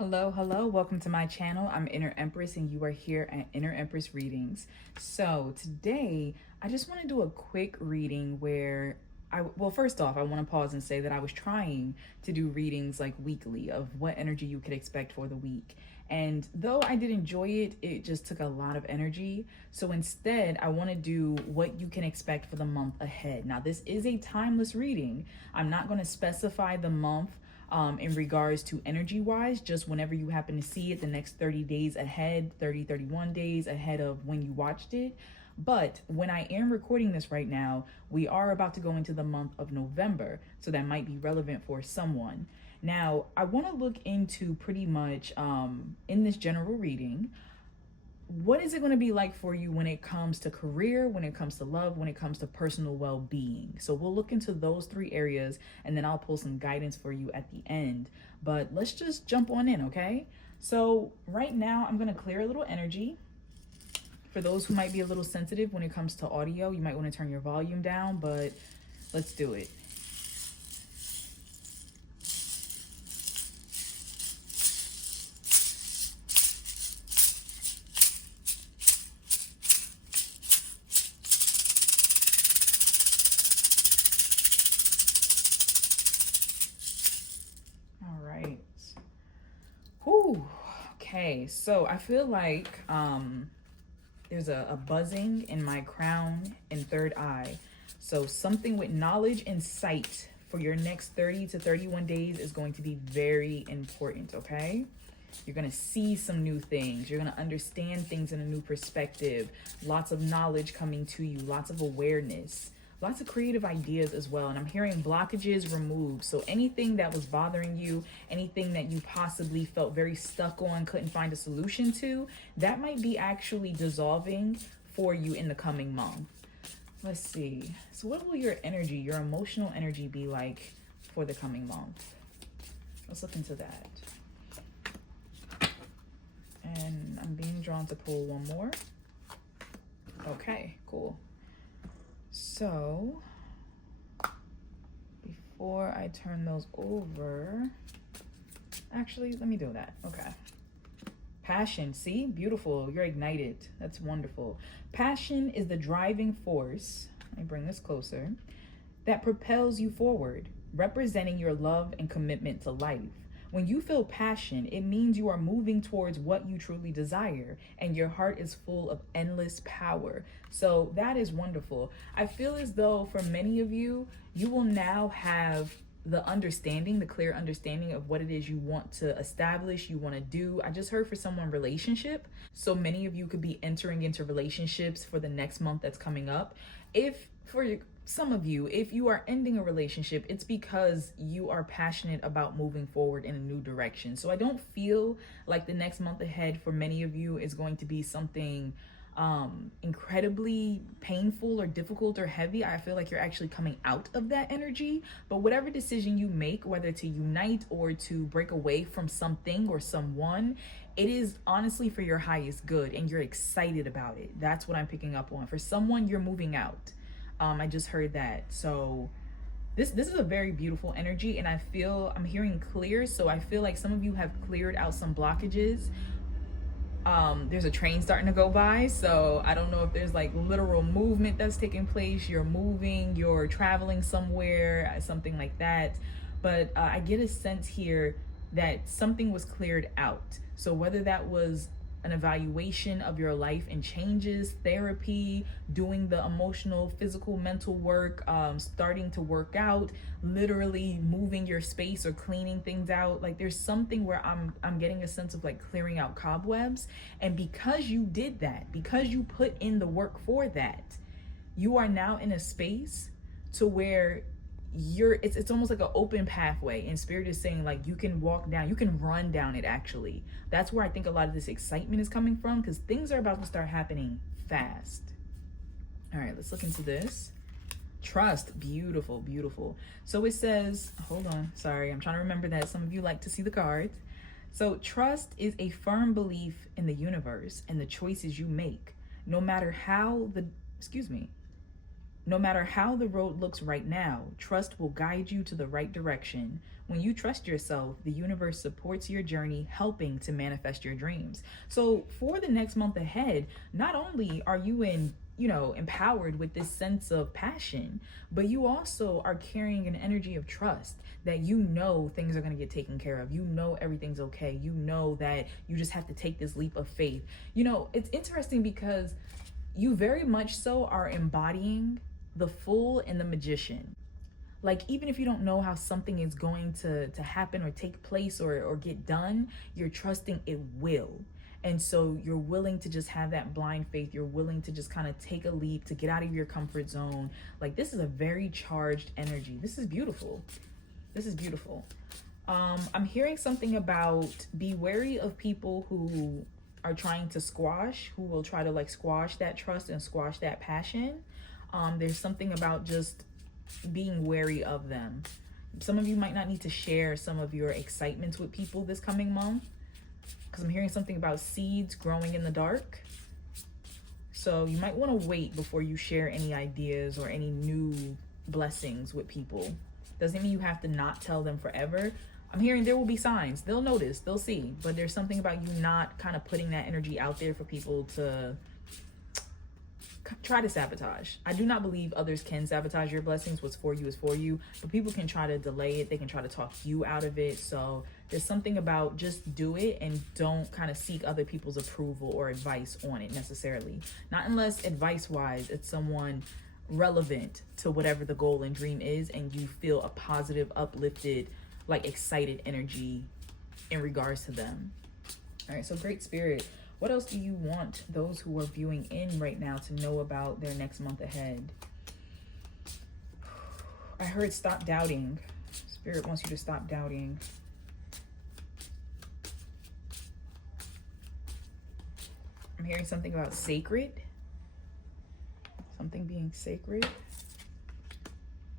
Hello, welcome to my channel. I'm Inner Empress and you are here at Inner Empress Readings. So today, I just want to do a quick reading where well, first off, I want to pause and say that I was trying to do readings like weekly of what energy you could expect for the week. And though I did enjoy it, it just took a lot of energy. So instead, I want to do what you can expect for the month ahead. Now, this is a timeless reading. I'm not going to specify the month in regards to energy wise, just whenever you happen to see it the next 30 days ahead, 31 days ahead of when you watched it. But when I am recording this right now, we are about to go into the month of November, so that might be relevant for someone. Now, I want to look into pretty much in this general reading, what is it going to be like for you when it comes to career, when it comes to love, when it comes to personal well-being? So we'll look into those three areas and then I'll pull some guidance for you at the end. But let's just jump on in, okay? So right now I'm going to clear a little energy. For those who might be a little sensitive when it comes to audio, you might want to turn your volume down, but let's do it. Whew. Okay, so I feel like there's a buzzing in my crown and third eye. So something with knowledge and sight for your next 30 to 31 days is going to be very important, okay? You're going to see some new things. You're going to understand things in a new perspective. Lots of knowledge coming to you, lots of awareness. Lots of creative ideas as well. And I'm hearing blockages removed. So anything that was bothering you, anything that you possibly felt very stuck on, couldn't find a solution to, that might be actually dissolving for you in the coming month. Let's see. So what will your energy, your emotional energy be like for the coming month? Let's look into that. And I'm being drawn to pull one more. Okay, cool. So, before I turn those over, actually, let me do that. Okay. Passion, see? Beautiful. You're ignited. That's wonderful. Passion is the driving force, let me bring this closer, that propels you forward, representing your love and commitment to life. When you feel passion, it means you are moving towards what you truly desire and your heart is full of endless power. So that is wonderful. I feel as though for many of you, you will now have the understanding, the clear understanding of what it is you want to establish, you want to do. I just heard for someone relationship. So many of you could be entering into relationships for the next month that's coming up. If for some of you, if you are ending a relationship, it's because you are passionate about moving forward in a new direction. So I don't feel like the next month ahead for many of you is going to be something incredibly painful or difficult or heavy. I feel like you're actually coming out of that energy. But whatever decision you make, whether to unite or to break away from something or someone, it is honestly for your highest good and you're excited about it. That's what I'm picking up on. For someone, you're moving out. I just heard that. So this is a very beautiful energy and I'm hearing clear. So I feel like some of you have cleared out some blockages. There's a train starting to go by. So I don't know if there's like literal movement that's taking place. You're moving, you're traveling somewhere, something like that. But I get a sense here that something was cleared out. So whether that was an evaluation of your life and changes, therapy, doing the emotional, physical, mental work, starting to work out, literally moving your space or cleaning things out. Like there's something where I'm getting a sense of like clearing out cobwebs. And because you did that, because you put in the work for that, you are now in a space to where it's almost like an open pathway, and spirit is saying like you can walk down, you can run down it. Actually, that's where I think a lot of this excitement is coming from, because things are about to start happening fast. All right, let's look into this. Trust. Beautiful, beautiful. So it says, hold on, sorry, I'm trying to remember that some of you like to see the cards. So trust is a firm belief in the universe and the choices you make, no matter how No matter how the road looks right now, trust will guide you to the right direction. When you trust yourself, the universe supports your journey, helping to manifest your dreams. So, for the next month ahead, not only are you empowered with this sense of passion, but you also are carrying an energy of trust that you know things are going to get taken care of. You know everything's okay. You know that you just have to take this leap of faith. It's interesting because you very much so are embodying the fool and the magician. Like, even if you don't know how something is going to happen or take place or get done, you're trusting it will. And so you're willing to just have that blind faith. You're willing to just kind of take a leap to get out of your comfort zone. Like, this is a very charged energy. This is beautiful. This is beautiful. I'm hearing something about be wary of people who are trying to who will try to like squash that trust and squash that passion. There's something about just being wary of them. Some of you might not need to share some of your excitements with people this coming month, because I'm hearing something about seeds growing in the dark. So you might want to wait before you share any ideas or any new blessings with people. Doesn't mean you have to not tell them forever. I'm hearing there will be signs. They'll notice, they'll see, but there's something about you not kind of putting that energy out there for people to try to sabotage. I do not believe others can sabotage your blessings. What's for you is for you, but people can try to delay it. They can try to talk you out of it. So there's something about just do it and don't kind of seek other people's approval or advice on it necessarily. Not unless advice-wise it's someone relevant to whatever the goal and dream is and you feel a positive, uplifted, like excited energy in regards to them. All right, so Great Spirit, what else do you want those who are viewing in right now to know about their next month ahead? I heard stop doubting. Spirit wants you to stop doubting. I'm hearing something about sacred. Something being sacred.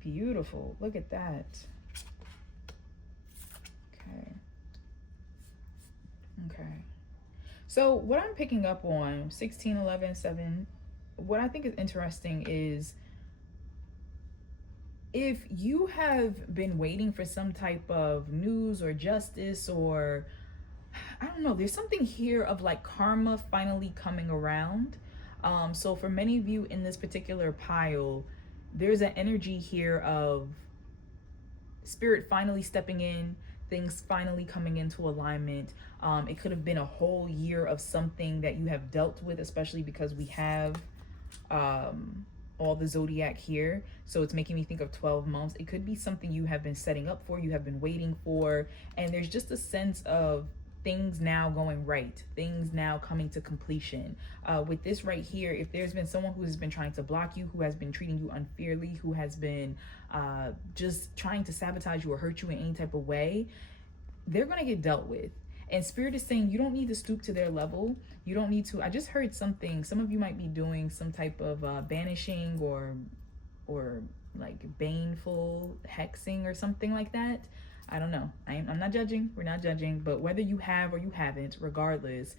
Beautiful. Look at that. Okay. So what I'm picking up on 16, 11, 7, what I think is interesting is if you have been waiting for some type of news or justice or I don't know, there's something here of like karma finally coming around. So for many of you in this particular pile, there's an energy here of spirit finally stepping in, things finally coming into alignment. It could have been a whole year of something that you have dealt with, especially because we have all the zodiac here. So it's making me think of 12 months. It could be something you have been setting up for, you have been waiting for, and there's just a sense of things now going right, things now coming to completion. With this right here, if there's been someone who has been trying to block you, who has been treating you unfairly, who has been just trying to sabotage you or hurt you in any type of way, they're going to get dealt with. And Spirit is saying you don't need to stoop to their level. You don't need to. I just heard something. Some of you might be doing some type of banishing or like baneful hexing or something like that. I don't know. I'm not judging. We're not judging. But whether you have or you haven't, regardless,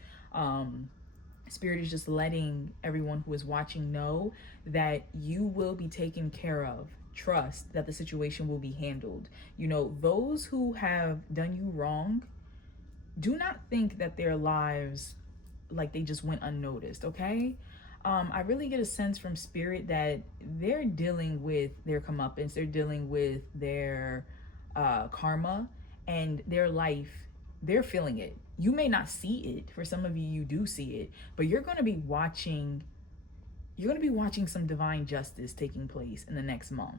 Spirit is just letting everyone who is watching know that you will be taken care of. Trust that the situation will be handled. You know, those who have done you wrong, do not think that their lives, like they just went unnoticed, okay? I really get a sense from Spirit that they're dealing with their comeuppance. They're dealing with their karma and their life. They're feeling it. You may not see it. For some of you, you do see it, but you're going to be watching some divine justice taking place in the next month.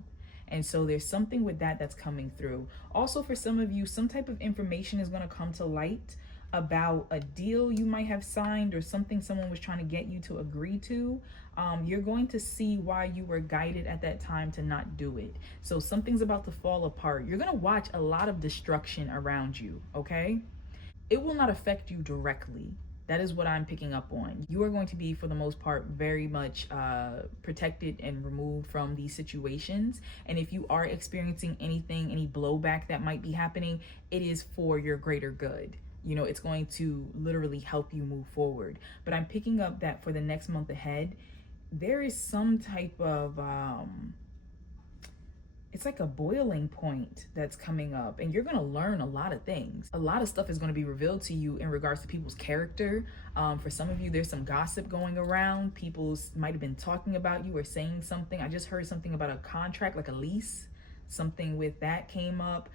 And so there's something with that that's coming through. Also, for some of you, some type of information is going to come to light about a deal you might have signed or something someone was trying to get you to agree to. You're going to see why you were guided at that time to not do it. So something's about to fall apart. You're going to watch a lot of destruction around you, okay? It will not affect you directly. That is what I'm picking up on. You are going to be, for the most part, very much protected and removed from these situations. And if you are experiencing anything, any blowback that might be happening, it is for your greater good. You know, it's going to literally help you move forward. But I'm picking up that for the next month ahead, there is some type of it's like a boiling point that's coming up, and you're going to learn a lot of things. A lot of stuff is going to be revealed to you in regards to people's character. For some of you, there's some gossip going around. People might have been talking about you or saying something. I just heard something about a contract, like a lease, something with that came up.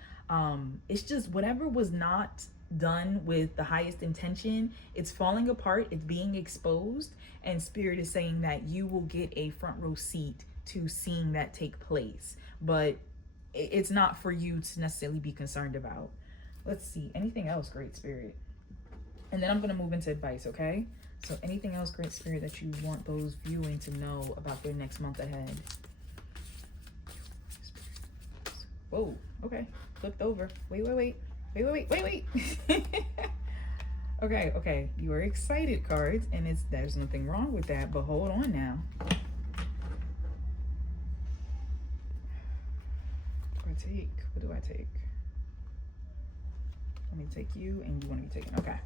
It's just whatever was not done with the highest intention, it's falling apart, it's being exposed, and Spirit is saying that you will get a front row seat to seeing that take place, but it's not for you to necessarily be concerned about. Let's see, anything else, Great Spirit? And then I'm going to move into advice, okay? So anything else, Great Spirit, that you want those viewing to know about their next month ahead? Whoa, okay, flipped over. Wait. Okay, you are excited cards, and there's nothing wrong with that, but hold on now. What do I take? Let me take you, and you want to be taken. Okay.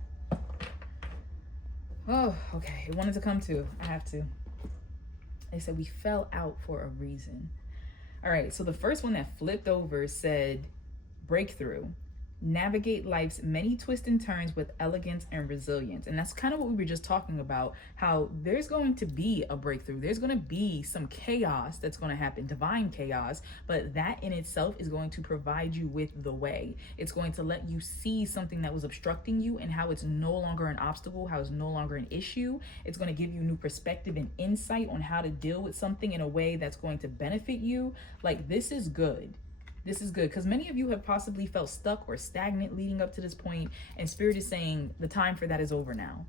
Oh, okay. It wanted to come to. I have to. They said we fell out for a reason. All right. So the first one that flipped over said breakthrough. Navigate life's many twists and turns with elegance and resilience. And that's kind of what we were just talking about, how there's going to be a breakthrough. There's going to be some chaos that's going to happen, divine chaos, but that in itself is going to provide you with the way. It's going to let you see something that was obstructing you and how it's no longer an obstacle, how it's no longer an issue. It's going to give you new perspective and insight on how to deal with something in a way that's going to benefit you. Like, this is good. This is good, because many of you have possibly felt stuck or stagnant leading up to this point, and Spirit is saying the time for that is over now.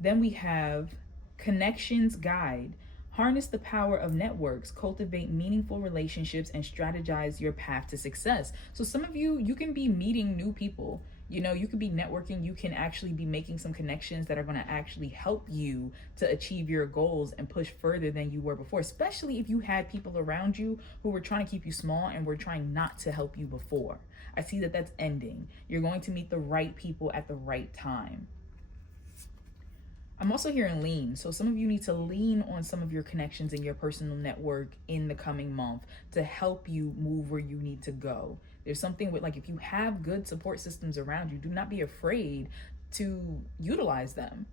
Then we have Connections Guide. Harness the power of networks, cultivate meaningful relationships, and strategize your path to success. So some of you, you can be meeting new people. You know, you could be networking. You can actually be making some connections that are going to actually help you to achieve your goals and push further than you were before, especially if you had people around you who were trying to keep you small and were trying not to help you before. I see that that's ending. You're going to meet the right people at the right time. I'm also hearing lean. So some of you need to lean on some of your connections in your personal network in the coming month to help you move where you need to go. There's something with, like, if you have good support systems around you, do not be afraid to utilize them.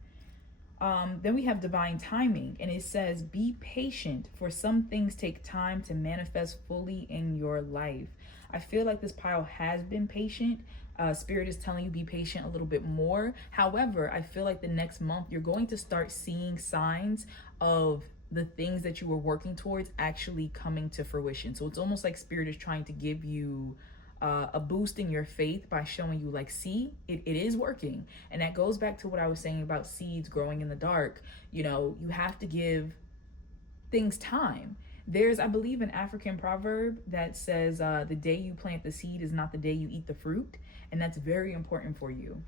Then we have divine timing, and it says, be patient, for some things take time to manifest fully in your life. I feel like this pile has been patient. Spirit is telling you be patient a little bit more. However, I feel like the next month you're going to start seeing signs of the things that you were working towards actually coming to fruition. So it's almost like Spirit is trying to give you a boost in your faith by showing you, like, see, it is working. And that goes back to what I was saying about seeds growing in the dark. You know, you have to give things time. There's, I believe, an African proverb that says the day you plant the seed is not the day you eat the fruit. And that's very important for you.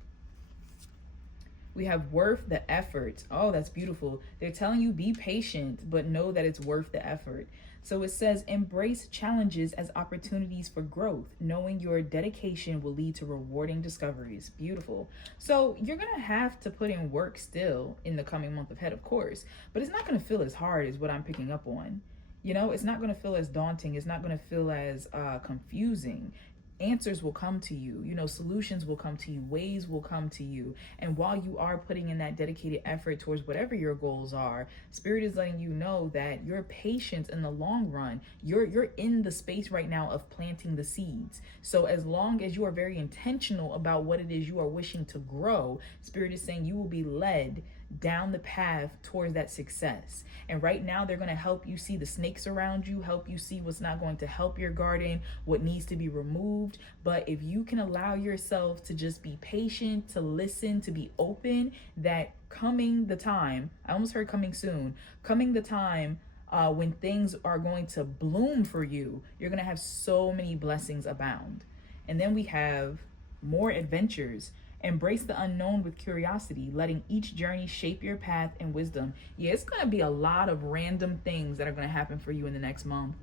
We have worth the effort. Oh, that's beautiful. They're telling you be patient, but know that it's worth the effort. So it says, embrace challenges as opportunities for growth, knowing your dedication will lead to rewarding discoveries. Beautiful. So you're going to have to put in work still in the coming month ahead, of course, but it's not going to feel as hard as what I'm picking up on. You know, it's not going to feel as daunting. It's not going to feel as confusing. Answers will come to you, you know, solutions will come to you, ways will come to you. And while you are putting in that dedicated effort towards whatever your goals are, Spirit is letting you know that your patience in the long run, you're in the space right now of planting the seeds. So as long as you are very intentional about what it is you are wishing to grow, Spirit is saying you will be led down the path towards that success. And right now they're going to help you see the snakes around you, help you see what's not going to help your garden, what needs to be removed. But if you can allow yourself to just be patient, to listen, to be open, that coming the time, I almost heard coming soon, coming the time when things are going to bloom for you, you're going to have so many blessings abound. And then we have more adventures. Embrace the unknown with curiosity, letting each journey shape your path and wisdom. Yeah, it's going to be a lot of random things that are going to happen for you in the next month.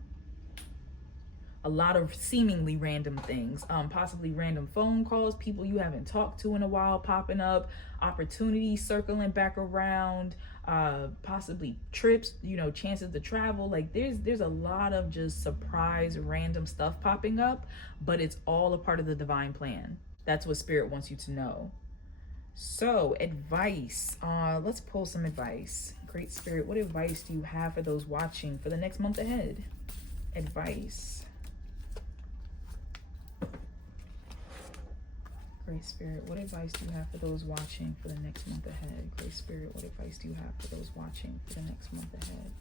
a lot of seemingly random things, possibly random phone calls, people you haven't talked to in a while popping up, opportunities circling back around, possibly trips, you know, chances to travel. Like there's a lot of just surprise random stuff popping up, but it's all a part of the divine plan. That's what spirit wants you to know. So advice, let's pull some advice. Great spirit, what advice do you have for those watching for the next month ahead? Advice. Great spirit, what advice do you have for those watching for the next month ahead? Great spirit, what advice do you have for those watching for the next month ahead?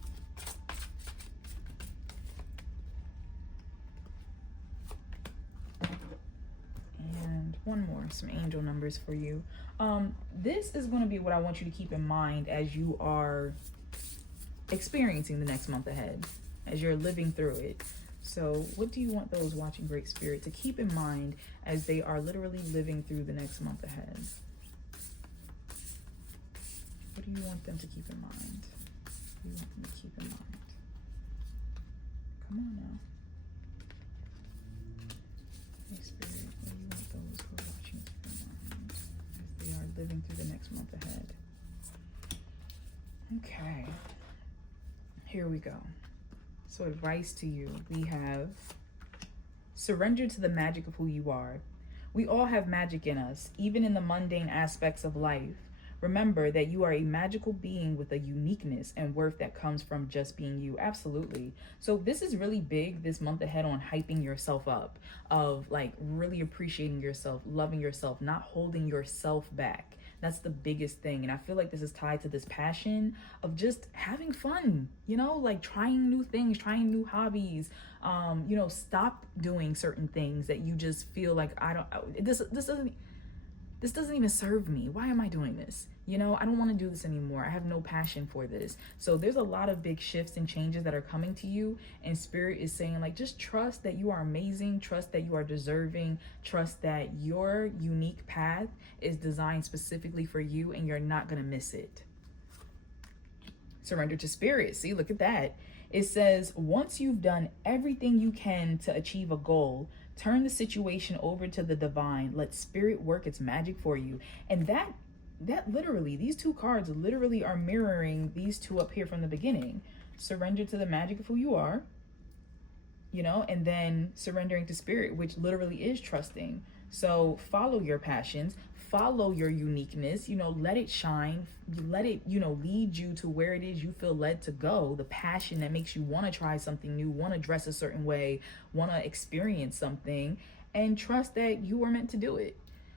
And one more, some angel numbers for you. This is going to be what I want you to keep in mind as you are experiencing the next month ahead, as you're living through it. So what do you want those watching Great Spirit to keep in mind as they are literally living through the next month ahead? What do you want them to keep in mind? What do you want them to keep in mind? Come on now. Great Spirit, what do you want those who are watching to keep in mind as they are living through the next month ahead? Okay. Here we go. So advice to you, we have surrender to the magic of who you are. We all have magic in us, even in the mundane aspects of life. Remember that you are a magical being with a uniqueness and worth that comes from just being you. Absolutely. So this is really big this month ahead on hyping yourself up, of like really appreciating yourself, loving yourself, not holding yourself back. That's the biggest thing. And I feel like this is tied to this passion of just having fun, you know, like trying new things, trying new hobbies, you know, stop doing certain things that you just feel like, this doesn't even serve me. Why am I doing this? You know, I don't want to do this anymore. I have no passion for this. So there's a lot of big shifts and changes that are coming to you. And spirit is saying, like, just trust that you are amazing. Trust that you are deserving. Trust that your unique path is designed specifically for you and you're not going to miss it. Surrender to spirit. See, look at that. It says, once you've done everything you can to achieve a goal, turn the situation over to the divine. Let spirit work its magic for you. And that literally, these two cards literally are mirroring these two up here from the beginning. Surrender to the magic of who you are, you know, and then surrendering to spirit, which literally is trusting. So follow your passions, follow your uniqueness, you know, let it shine, let it, you know, lead you to where it is you feel led to go. The passion that makes you want to try something new, want to dress a certain way, want to experience something, and trust that you are meant to do it.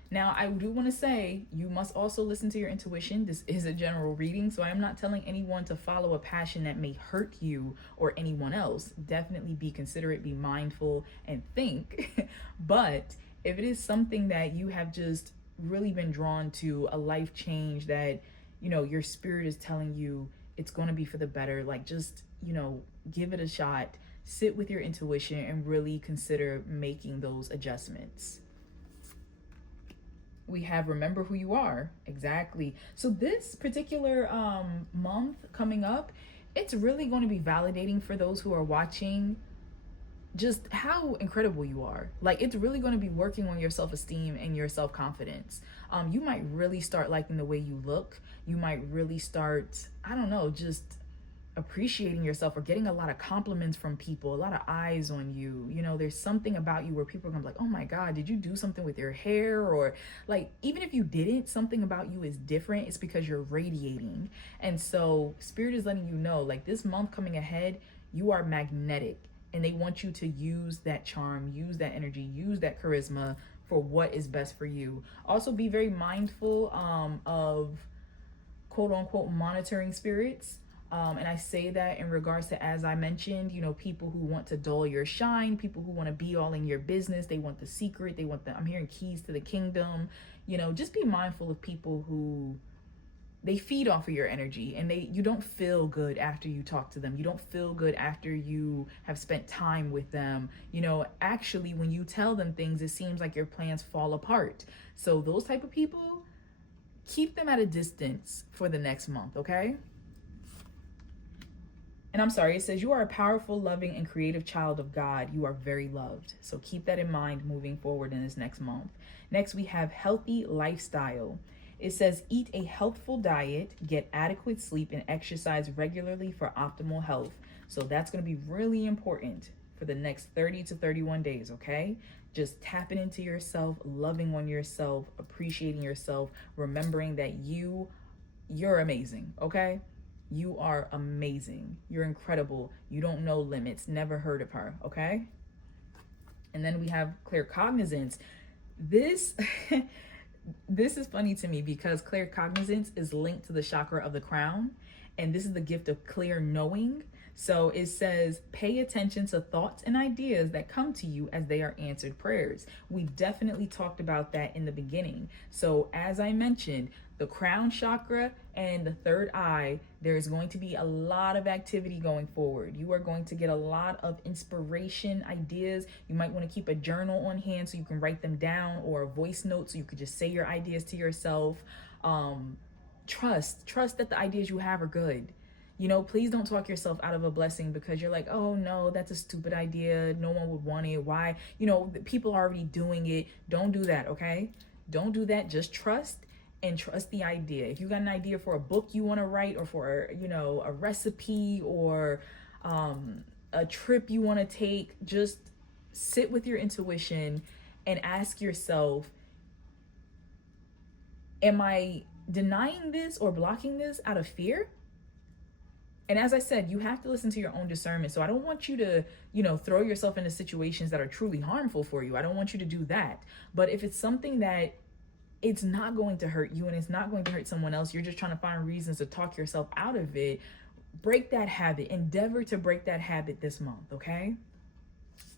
Now, I do want to say you must also listen to your intuition. This is a general reading, so I am not telling anyone to follow a passion that may hurt you or anyone else. Definitely be considerate, be mindful, and think. But if it is something that you have just really been drawn to, a life change that, you know, your spirit is telling you it's going to be for the better, like just, you know, give it a shot, sit with your intuition and really consider making those adjustments. We have remember who you are. Exactly. So this particular month coming up, it's really going to be validating for those who are watching just how incredible you are. Like, it's really going to be working on your self-esteem and your self-confidence. You might really start liking the way you look. You might really start, I don't know, just appreciating yourself or getting a lot of compliments from people, a lot of eyes on you. You know, there's something about you where people are gonna be like, oh my God, did you do something with your hair? Or like, even if you didn't, something about you is different. It's because you're radiating. And so spirit is letting you know, like, this month coming ahead, you are magnetic, and they want you to use that charm, use that energy, use that charisma for what is best for you. Also be very mindful of quote unquote monitoring spirits. And I say that in regards to, as I mentioned, you know, people who want to dull your shine, people who want to be all in your business. They want the secret. They want I'm hearing keys to the kingdom. You know, just be mindful of people who they feed off of your energy, and you don't feel good after you talk to them. You don't feel good after you have spent time with them. You know, actually, when you tell them things, it seems like your plans fall apart. So those type of people, keep them at a distance for the next month, okay? And I'm sorry, it says you are a powerful, loving, and creative child of God. You are very loved. So keep that in mind moving forward in this next month. Next, we have healthy lifestyle. It says eat a healthful diet, get adequate sleep, and exercise regularly for optimal health. So that's going to be really important for the next 30 to 31 days, okay? Just tapping into yourself, loving on yourself, appreciating yourself, remembering that you're amazing, okay? You are amazing. You're incredible. You don't know limits. Never heard of her, okay? And then we have claircognizance. This this is funny to me because claircognizance is linked to the chakra of the crown, and this is the gift of clear knowing. So it says, pay attention to thoughts and ideas that come to you as they are answered prayers. We definitely talked about that in the beginning. So as I mentioned, the crown chakra and the third eye, there's going to be a lot of activity going forward. You are going to get a lot of inspiration, ideas. You might want to keep a journal on hand so you can write them down, or a voice note so you could just say your ideas to yourself. Trust that the ideas you have are good. You know, please don't talk yourself out of a blessing because you're like, oh no, that's a stupid idea. No one would want it. Why? You know, people are already doing it. Don't do that, okay? Don't do that. Just trust and trust the idea. If you got an idea for a book you want to write, or for, you know, a recipe, or a trip you want to take, just sit with your intuition and ask yourself, am I denying this or blocking this out of fear? And as I said, you have to listen to your own discernment. So I don't want you to, you know, throw yourself into situations that are truly harmful for you. I don't want you to do that. But if it's something that it's not going to hurt you and it's not going to hurt someone else, you're just trying to find reasons to talk yourself out of it, break that habit. Endeavor to break that habit this month, okay?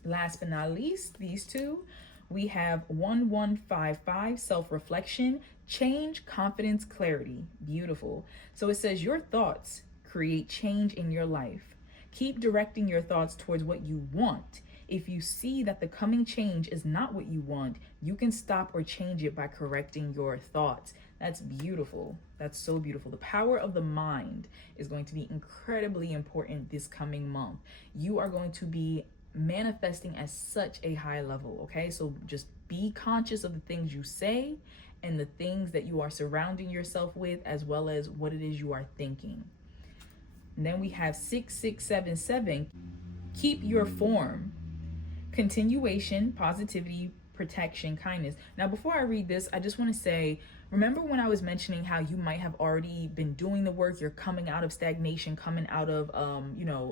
Last but not least, these two, we have 1155, self-reflection, change, confidence, clarity. Beautiful. So it says your thoughts create change in your life. Keep directing your thoughts towards what you want. If you see that the coming change is not what you want, you can stop or change it by correcting your thoughts. That's beautiful. That's so beautiful. The power of the mind is going to be incredibly important this coming month. You are going to be manifesting at such a high level, okay? So just be conscious of the things you say and the things that you are surrounding yourself with, as well as what it is you are thinking. And then we have 6677, keep your form, continuation, positivity, protection, kindness. Now, before I read this, I just want to say, remember when I was mentioning how you might have already been doing the work, you're coming out of stagnation, coming out of,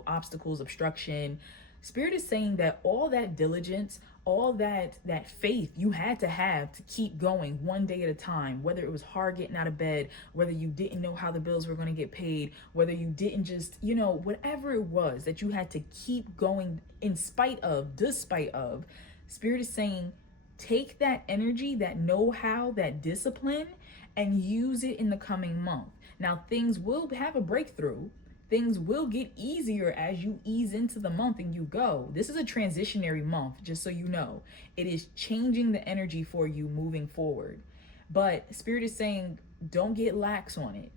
obstacles, obstruction. Spirit is saying that all that diligence, all that faith you had to have to keep going one day at a time, whether it was hard getting out of bed, whether you didn't know how the bills were going to get paid, whether you didn't just, whatever it was that you had to keep going in spite of, despite of, Spirit is saying, take that energy, that know-how, that discipline, and use it in the coming month. Now, things will have a breakthrough. Things will get easier as you ease into the month and you go. This is a transitionary month, just so you know. It is changing the energy for you moving forward. But Spirit is saying, don't get lax on it.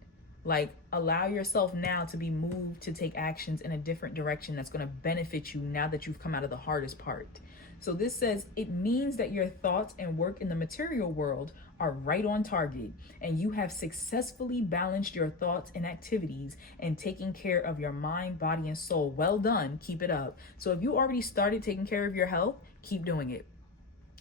Like, allow yourself now to be moved to take actions in a different direction that's going to benefit you now that you've come out of the hardest part. So this says it means that your thoughts and work in the material world are right on target, and you have successfully balanced your thoughts and activities and taking care of your mind, body, and soul. Well done. Keep it up. So if you already started taking care of your health, keep doing it.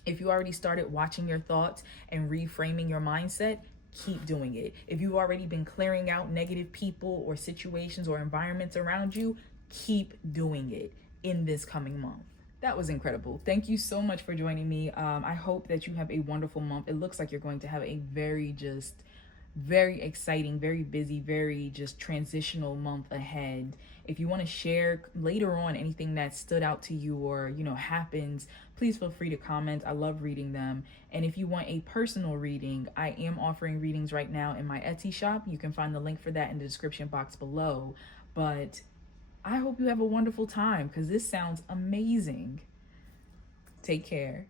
If you already started watching your thoughts and reframing your mindset, keep doing it. If you've already been clearing out negative people or situations or environments around you, keep doing it in this coming month. That was incredible. Thank you so much for joining me. I hope that you have a wonderful month. It looks like you're going to have a very exciting, very busy, very just transitional month ahead. If you want to share later on anything that stood out to you or, happens, please feel free to comment. I love reading them. And if you want a personal reading, I am offering readings right now in my Etsy shop. You can find the link for that in the description box below. But I hope you have a wonderful time because this sounds amazing. Take care.